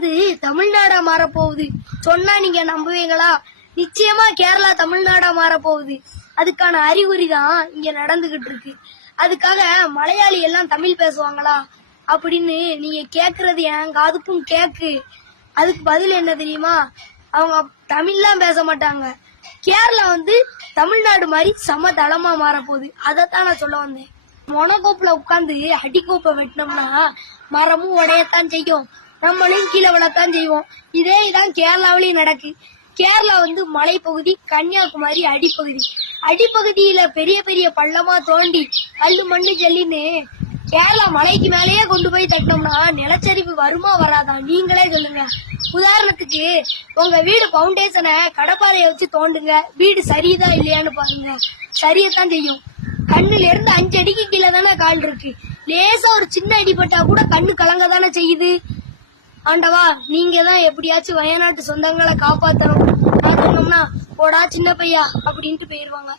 வந்து தமிழ்நாடா மாறப்போகுது. சொன்னா நீங்க நம்புவீங்களா? நிச்சயமா கேரளா தமிழ்நாடா மாறப்போகுது. அதுக்கான அறிகுறி தான் இங்க நடந்துகிட்டு இருக்கு. அதுக்காக மலையாளி எல்லாம் தமிழ் பேசுவாங்களா அப்படின்னு நீங்க கேக்குறது என் காதுக்கும் கேக்கு. அதுக்கு பதில் என்ன தெரியுமா? அவங்க தமிழ்லாம் பேச மாட்டாங்க. கேரளா வந்து தமிழ்நாடு மாதிரி சம தளமா மாறப்போகுது. அதைத்தான் நான் சொல்ல வந்தேன். மொனக்கோப்புல உட்கார்ந்து அடிக்கோப்பை வெட்டினோம்னா மரமும் உடையத்தான் செய்யும், நம்மளையும் கீழே விழத்தான் செய்வோம். இதேதான் கேரளாவிலயும் நடக்கு. கேரளா வந்து மலைப்பகுதி, கன்னியாகுமரி அடிப்பகுதி. அடிப்பகுதியில பெரிய பெரிய பள்ளமா தோண்டி கல்லு மண்ணு ஜல்லின்னு கேரளா மலைக்கு மேலேயே கொண்டு போய் தட்டோம்னா நிலச்சரிவு வருமா வராதா நீங்களே சொல்லுங்க. உதாரணத்துக்கு உங்க வீடு பவுண்டேஷனை கடப்பாறைய வச்சு தோண்டுங்க, வீடு சரியுதா இல்லையான்னு பாருங்க, சரியத்தான் செய்யும். கண்ணுல இருந்து 5 அடிக்கு கீழே தானே கால் இருக்கு. லேசா ஒரு சின்ன அடிபட்டா கூட கண்ணு கலங்க தானே செய்யுது. ஆண்டவா, நீங்க தான் எப்படியாச்சும் வயநாட்டு சொந்தங்களை காப்பாத்தணும். பார்த்தோம்னா போடா சின்ன பையா அப்படின்ட்டு போயிருவாங்க.